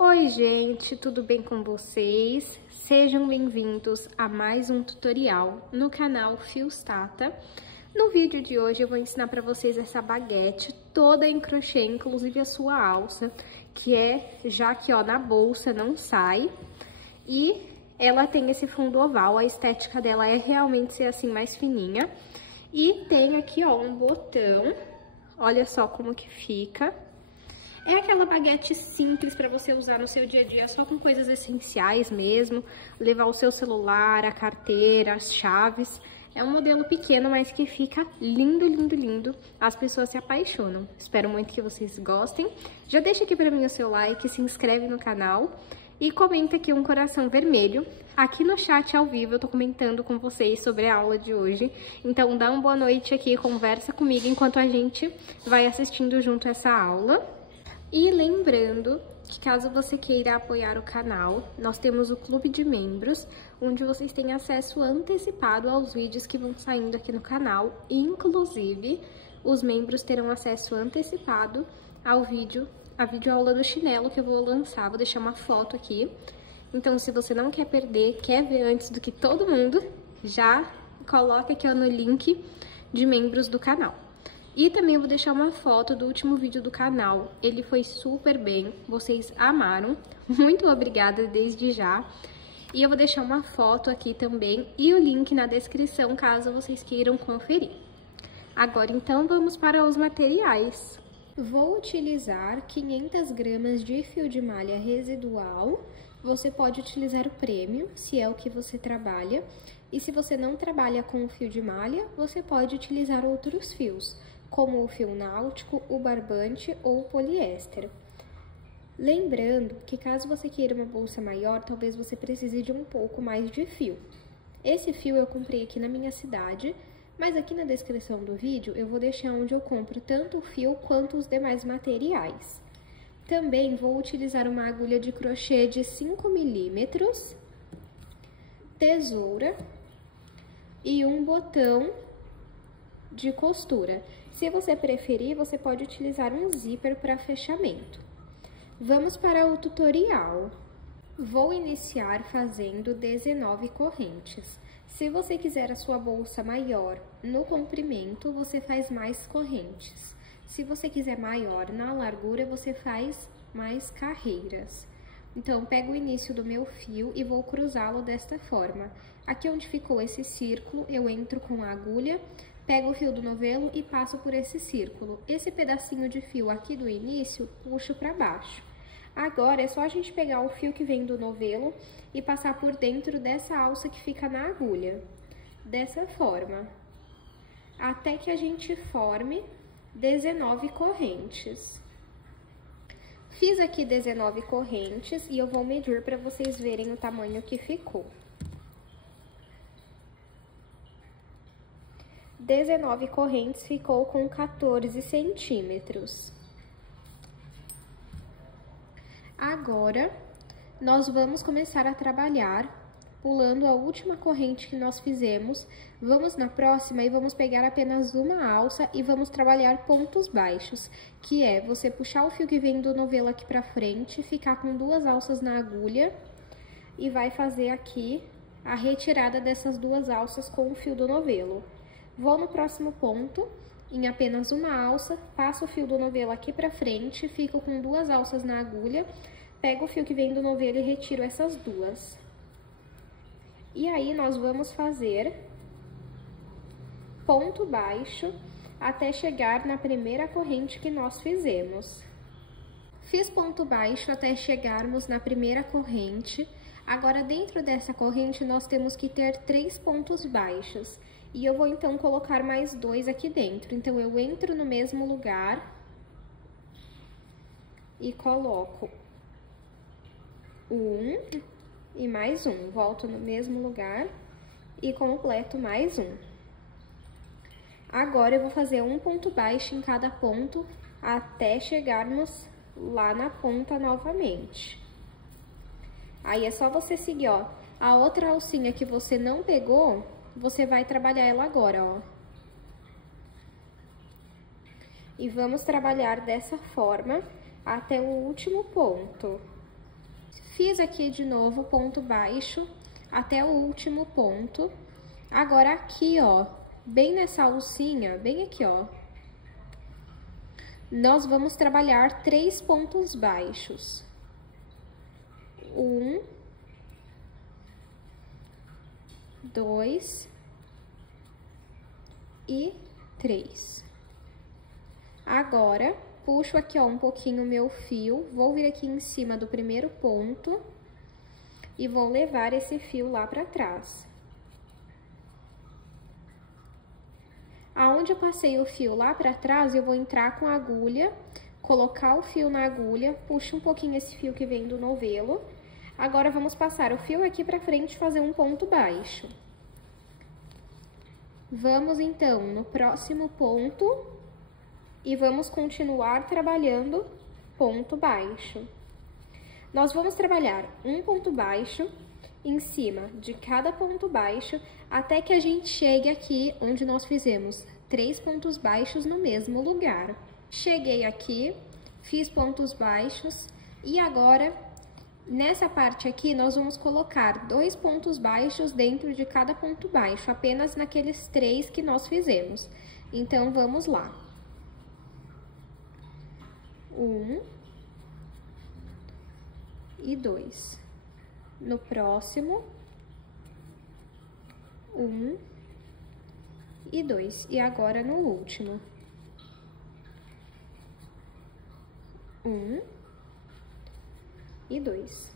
Oi gente, tudo bem com vocês? Sejam bem-vindos a mais um tutorial no canal Fios Tata. No vídeo de hoje eu vou ensinar para vocês essa baguete toda em crochê, inclusive a sua alça, que é já que ó, na bolsa não sai e ela tem esse fundo oval, a estética dela é realmente ser assim mais fininha. E tem aqui ó, um botão, olha só como que fica. É aquela baguete simples para você usar no seu dia a dia, só com coisas essenciais mesmo, levar o seu celular, a carteira, as chaves. É um modelo pequeno, mas que fica lindo, lindo, lindo. As pessoas se apaixonam. Espero muito que vocês gostem. Já deixa aqui para mim o seu like, se inscreve no canal e comenta aqui um coração vermelho. Aqui no chat ao vivo eu tô comentando com vocês sobre a aula de hoje. Então dá uma boa noite aqui, conversa comigo enquanto a gente vai assistindo junto essa aula. E lembrando que caso você queira apoiar o canal, nós temos o clube de membros, onde vocês têm acesso antecipado aos vídeos que vão saindo aqui no canal. Inclusive, os membros terão acesso antecipado ao a videoaula do chinelo que eu vou lançar. Vou deixar uma foto aqui. Então, se você não quer perder, quer ver antes do que todo mundo, já coloca aqui ó, no link de membros do canal. E também eu vou deixar uma foto do último vídeo do canal, ele foi super bem, vocês amaram, muito obrigada desde já. E eu vou deixar uma foto aqui também e o link na descrição, caso vocês queiram conferir. Agora então vamos para os materiais. Vou utilizar 500 gramas de fio de malha residual, você pode utilizar o premium, se é o que você trabalha. E se você não trabalha com o fio de malha, você pode utilizar outros fios, como o fio náutico, o barbante ou o poliéster. Lembrando que caso você queira uma bolsa maior, talvez você precise de um pouco mais de fio. Esse fio eu comprei aqui na minha cidade, mas aqui na descrição do vídeo eu vou deixar onde eu compro tanto o fio quanto os demais materiais. Também vou utilizar uma agulha de crochê de 5 milímetros, tesoura e um botão de costura. Se você preferir, você pode utilizar um zíper para fechamento. Vamos para o tutorial. Vou iniciar fazendo 19 correntes. Se você quiser a sua bolsa maior no comprimento, você faz mais correntes. Se você quiser maior na largura, você faz mais carreiras. Então, pego o início do meu fio e vou cruzá-lo desta forma. Aqui onde ficou esse círculo, eu entro com a agulha, pego o fio do novelo e passo por esse círculo. Esse pedacinho de fio aqui do início, puxo para baixo. Agora, é só a gente pegar o fio que vem do novelo e passar por dentro dessa alça que fica na agulha. Dessa forma. Até que a gente forme 19 correntes. Fiz aqui 19 correntes e eu vou medir para vocês verem o tamanho que ficou. 19 correntes ficou com 14 centímetros. Agora, nós vamos começar a trabalhar pulando a última corrente que nós fizemos. Vamos na próxima e vamos pegar apenas uma alça e vamos trabalhar pontos baixos, que é você puxar o fio que vem do novelo aqui pra frente, ficar com 2 alças na agulha e vai fazer aqui a retirada dessas 2 alças com o fio do novelo. Vou no próximo ponto, em apenas uma alça, passo o fio do novelo aqui pra frente, fico com 2 alças na agulha, pego o fio que vem do novelo e retiro essas 2. E aí, nós vamos fazer ponto baixo até chegar na primeira corrente que nós fizemos. Fiz ponto baixo até chegarmos na primeira corrente. Agora, dentro dessa corrente, nós temos que ter 3 pontos baixos. E eu vou, então, colocar mais 2 aqui dentro. Então, eu entro no mesmo lugar e coloco 1 e mais 1. Volto no mesmo lugar e completo mais 1. Agora, eu vou fazer um ponto baixo em cada ponto até chegarmos lá na ponta novamente. Aí, é só você seguir, ó. A outra alcinha que você não pegou, você vai trabalhar ela agora, ó. E vamos trabalhar dessa forma até o último ponto. Fiz aqui de novo ponto baixo até o último ponto. Agora aqui, ó, bem nessa alcinha, bem aqui, ó, nós vamos trabalhar 3 pontos baixos. 1, 2 e 3. Agora, puxo aqui, ó, um pouquinho o meu fio, vou vir aqui em cima do primeiro ponto e vou levar esse fio lá pra trás. Aonde eu passei o fio lá pra trás, eu vou entrar com a agulha, colocar o fio na agulha, puxo um pouquinho esse fio que vem do novelo. Agora, vamos passar o fio aqui pra frente e fazer um ponto baixo. Vamos, então, no próximo ponto e vamos continuar trabalhando ponto baixo. Nós vamos trabalhar um ponto baixo em cima de cada ponto baixo até que a gente chegue aqui onde nós fizemos 3 pontos baixos no mesmo lugar. Cheguei aqui, fiz pontos baixos e agora, nessa parte aqui, nós vamos colocar 2 pontos baixos dentro de cada ponto baixo, apenas naqueles 3 que nós fizemos. Então, vamos lá. 1 e 2. No próximo, 1 e 2. E agora no último. 1 e 2.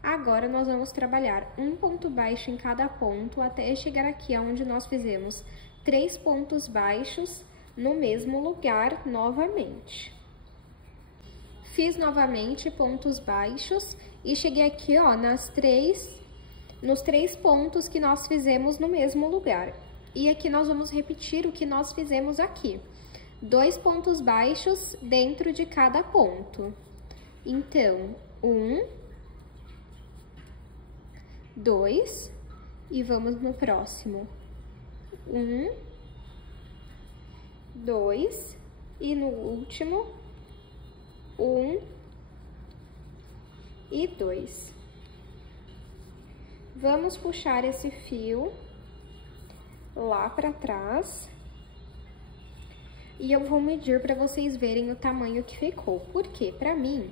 Agora, nós vamos trabalhar um ponto baixo em cada ponto até chegar aqui onde nós fizemos 3 pontos baixos no mesmo lugar novamente. Fiz novamente pontos baixos e cheguei aqui, ó, nos 3 pontos que nós fizemos no mesmo lugar. E aqui nós vamos repetir o que nós fizemos aqui. 2 pontos baixos dentro de cada ponto. Então, 1, 2, e vamos no próximo. 1, 2, e no último, 1 e 2. Vamos puxar esse fio lá pra trás. E eu vou medir para vocês verem o tamanho que ficou. Porque, pra mim,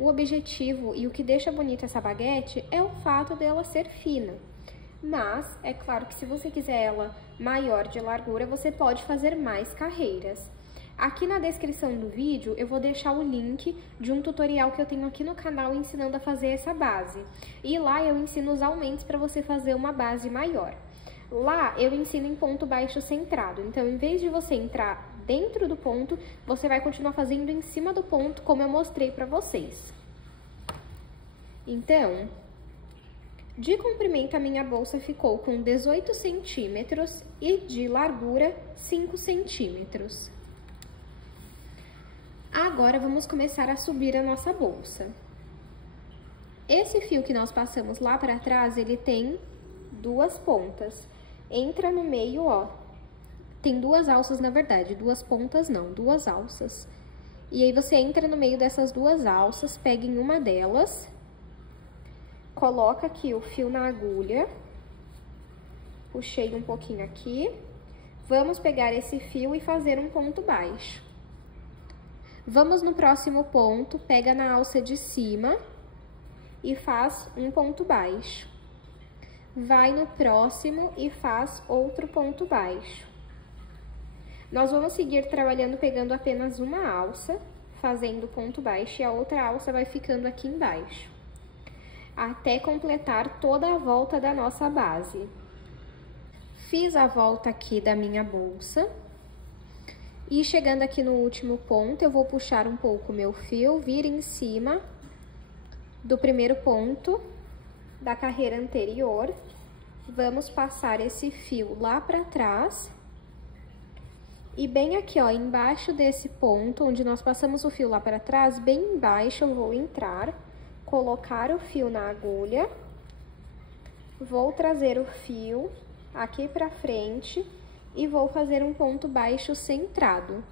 o objetivo e o que deixa bonita essa baguete é o fato dela ser fina. Mas, é claro que se você quiser ela maior de largura, você pode fazer mais carreiras. Aqui na descrição do vídeo, eu vou deixar o link de um tutorial que eu tenho aqui no canal ensinando a fazer essa base. E lá eu ensino os aumentos para você fazer uma base maior. Lá eu ensino em ponto baixo centrado. Então, em vez de você entrar dentro do ponto, você vai continuar fazendo em cima do ponto, como eu mostrei para vocês. Então, de comprimento, a minha bolsa ficou com 18 centímetros e de largura 5 centímetros. Agora, vamos começar a subir a nossa bolsa. Esse fio que nós passamos lá para trás, ele tem 2 pontas. Entra no meio, ó. Tem 2 alças, na verdade, 2 pontas não, 2 alças. E aí, você entra no meio dessas 2 alças, pega em uma delas, coloca aqui o fio na agulha, puxei um pouquinho aqui. Vamos pegar esse fio e fazer um ponto baixo. Vamos no próximo ponto, pega na alça de cima e faz um ponto baixo. Vai no próximo e faz outro ponto baixo. Nós vamos seguir trabalhando pegando apenas uma alça, fazendo ponto baixo, e a outra alça vai ficando aqui embaixo, até completar toda a volta da nossa base. Fiz a volta aqui da minha bolsa. E chegando aqui no último ponto, eu vou puxar um pouco o meu fio, vir em cima do primeiro ponto da carreira anterior. Vamos passar esse fio lá pra trás. E bem aqui, ó, embaixo desse ponto, onde nós passamos o fio lá pra trás, bem embaixo eu vou entrar, colocar o fio na agulha. Vou trazer o fio aqui pra frente e vou fazer um ponto baixo centrado.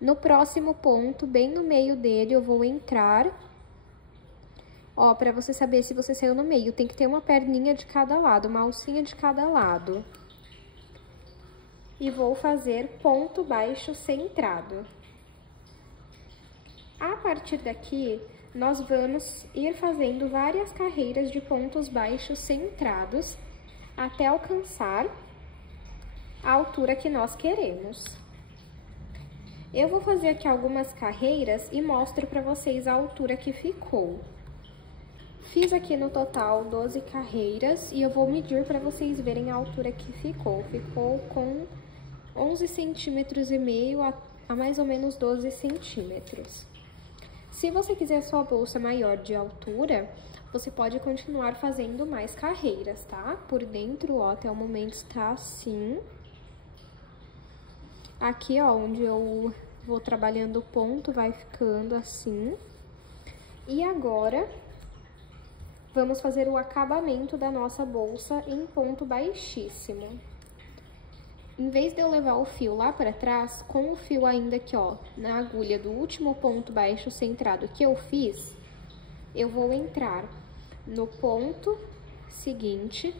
No próximo ponto, bem no meio dele, eu vou entrar, Ó, pra você saber se você saiu no meio, tem que ter uma perninha de cada lado, uma alcinha de cada lado. E vou fazer ponto baixo centrado. A partir daqui, nós vamos ir fazendo várias carreiras de pontos baixos centrados até alcançar a altura que nós queremos. Eu vou fazer aqui algumas carreiras e mostro para vocês a altura que ficou. Fiz aqui no total 12 carreiras e eu vou medir para vocês verem a altura que ficou. Ficou com 11,5 centímetros a mais ou menos 12 centímetros. Se você quiser sua bolsa maior de altura, você pode continuar fazendo mais carreiras, tá? Por dentro, ó, até o momento está assim. Aqui, ó, onde eu vou trabalhando o ponto, vai ficando assim. E agora, vamos fazer o acabamento da nossa bolsa em ponto baixíssimo. Em vez de eu levar o fio lá para trás, com o fio ainda aqui, ó, na agulha do último ponto baixo centrado que eu fiz, eu vou entrar no ponto seguinte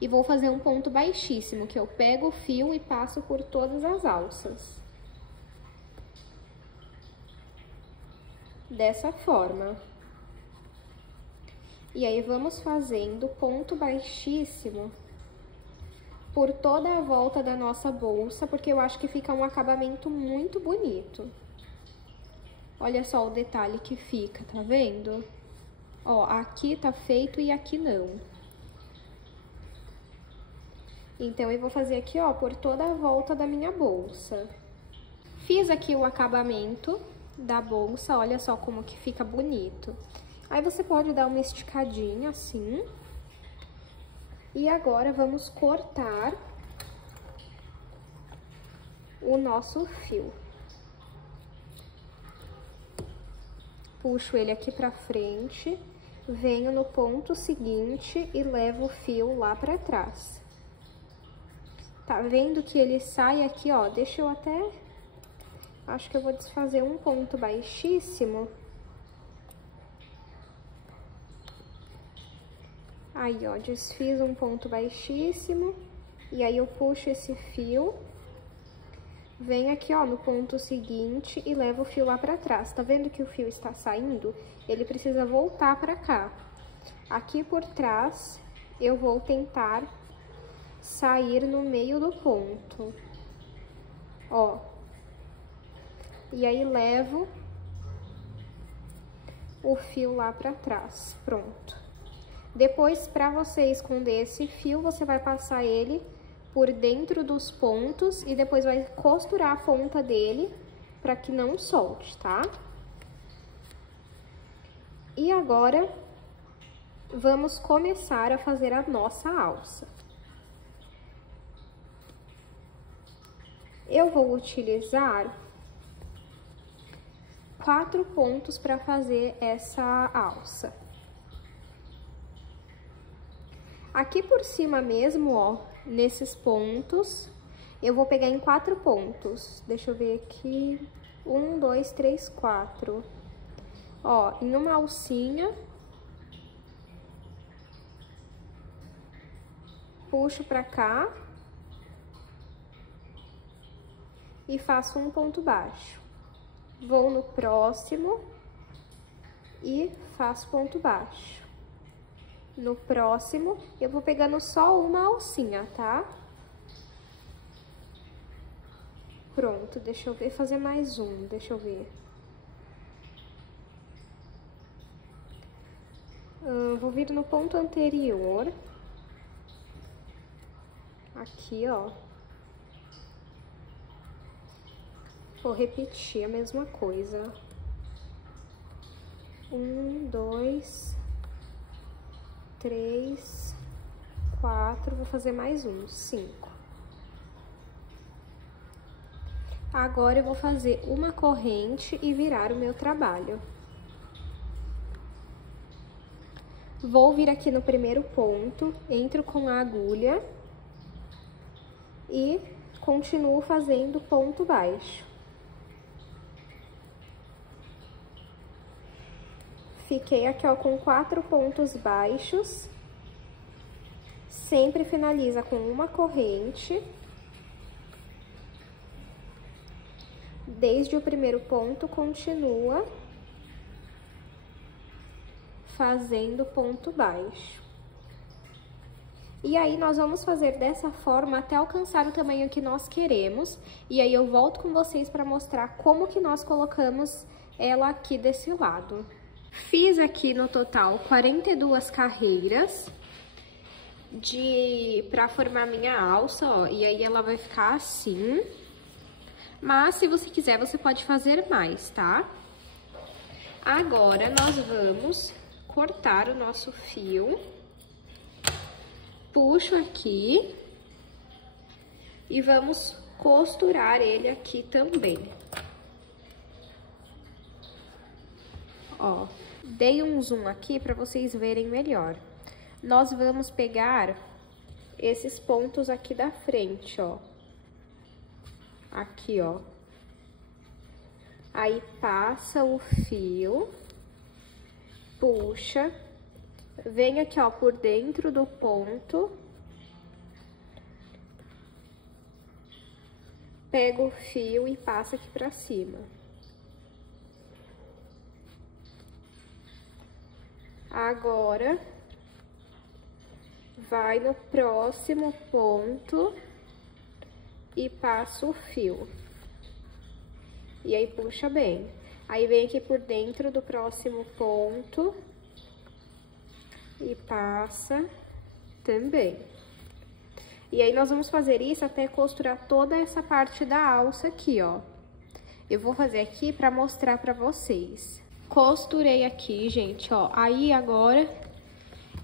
e vou fazer um ponto baixíssimo, que eu pego o fio e passo por todas as alças. Dessa forma. E aí, vamos fazendo ponto baixíssimo por toda a volta da nossa bolsa, porque eu acho que fica um acabamento muito bonito. Olha só o detalhe que fica, tá vendo? Ó, aqui tá feito e aqui não. Então, eu vou fazer aqui, ó, por toda a volta da minha bolsa. Fiz aqui o acabamento da bolsa, olha só como que fica bonito. Aí, você pode dar uma esticadinha assim. E agora, vamos cortar o nosso fio. Puxo ele aqui pra frente, venho no ponto seguinte e levo o fio lá pra trás. Tá vendo que ele sai aqui, ó? Deixa eu até... Acho que eu vou desfazer um ponto baixíssimo. Aí, ó, desfiz um ponto baixíssimo, e aí eu puxo esse fio, venho aqui, ó, no ponto seguinte e levo o fio lá pra trás. Tá vendo que o fio está saindo? Ele precisa voltar pra cá. Aqui por trás, eu vou tentar sair no meio do ponto, ó. E aí, levo o fio lá pra trás, pronto. Depois, para você esconder esse fio, você vai passar ele por dentro dos pontos e depois vai costurar a ponta dele para que não solte, tá? E agora, vamos começar a fazer a nossa alça. Eu vou utilizar 4 pontos para fazer essa alça. Aqui por cima mesmo, ó, nesses pontos, eu vou pegar em 4 pontos. Deixa eu ver aqui. 1, 2, 3, 4. Ó, em uma alcinha. Puxo pra cá. E faço um ponto baixo. Vou no próximo. E faço ponto baixo. No próximo, eu vou pegando só uma alcinha, tá? Pronto, deixa eu ver, fazer mais um, deixa eu ver. Vou vir no ponto anterior. Aqui, ó. Vou repetir a mesma coisa. 1, 2... 3, 4, vou fazer mais um, 5. Agora, eu vou fazer uma corrente e virar o meu trabalho. Vou vir aqui no primeiro ponto, entro com a agulha e continuo fazendo ponto baixo. Fiquei aqui, ó, com 4 pontos baixos. Sempre finaliza com uma corrente. Desde o primeiro ponto, continua fazendo ponto baixo. E aí, nós vamos fazer dessa forma até alcançar o tamanho que nós queremos. E aí, eu volto com vocês para mostrar como que nós colocamos ela aqui desse lado. Fiz aqui no total 42 carreiras para formar minha alça, ó. E aí, ela vai ficar assim. Mas, se você quiser, você pode fazer mais, tá? Agora, nós vamos cortar o nosso fio. Puxo aqui e vamos costurar ele aqui também. Ó, dei um zoom aqui para vocês verem melhor. Nós vamos pegar esses pontos aqui da frente, ó. Aqui, ó. Aí, passa o fio, puxa. Vem aqui, ó, por dentro do ponto. Pega o fio e passa aqui pra cima. Agora, vai no próximo ponto e passa o fio. E aí, puxa bem. Aí, vem aqui por dentro do próximo ponto e passa também. E aí, nós vamos fazer isso até costurar toda essa parte da alça aqui, ó. Eu vou fazer aqui pra mostrar pra vocês. Costurei aqui, gente, ó. Aí, agora,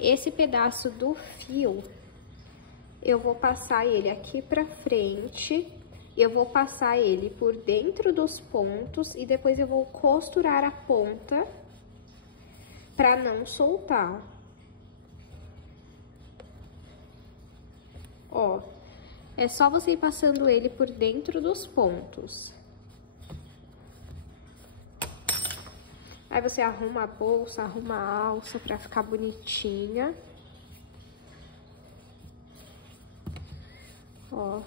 esse pedaço do fio, eu vou passar ele aqui pra frente. Eu vou passar ele por dentro dos pontos e depois eu vou costurar a ponta pra não soltar. Ó, é só você ir passando ele por dentro dos pontos. Aí você arruma a bolsa, arruma a alça pra ficar bonitinha. Ó.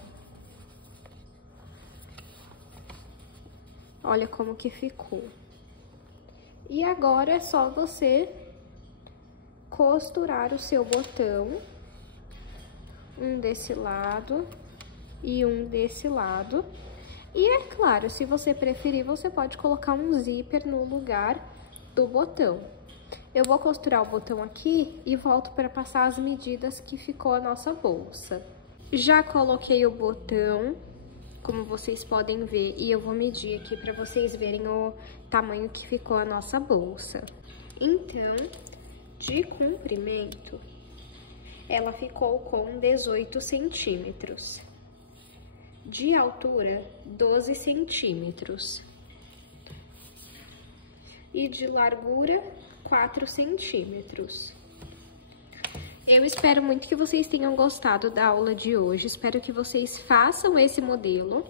Olha como que ficou. E agora é só você costurar o seu botão. Um desse lado e um desse lado. E é claro, se você preferir, você pode colocar um zíper no lugar do botão. Eu vou costurar o botão aqui e volto para passar as medidas que ficou a nossa bolsa. Já coloquei o botão, como vocês podem ver, e eu vou medir aqui para vocês verem o tamanho que ficou a nossa bolsa. Então, de comprimento, ela ficou com 18 centímetros. De altura, 12 centímetros. E de largura, 4 centímetros. Eu espero muito que vocês tenham gostado da aula de hoje. Espero que vocês façam esse modelo.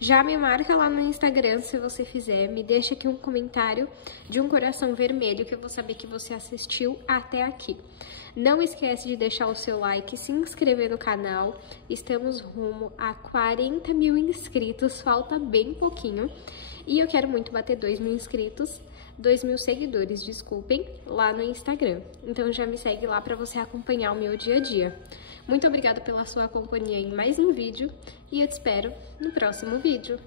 Já me marca lá no Instagram se você fizer. Me deixa aqui um comentário de um coração vermelho que eu vou saber que você assistiu até aqui. Não esquece de deixar o seu like, se inscrever no canal. Estamos rumo a 40 mil inscritos, falta bem pouquinho. E eu quero muito bater 2 mil inscritos. 2 mil seguidores, desculpem, lá no Instagram. Então já me segue lá para você acompanhar o meu dia a dia. Muito obrigada pela sua companhia em mais um vídeo e eu te espero no próximo vídeo.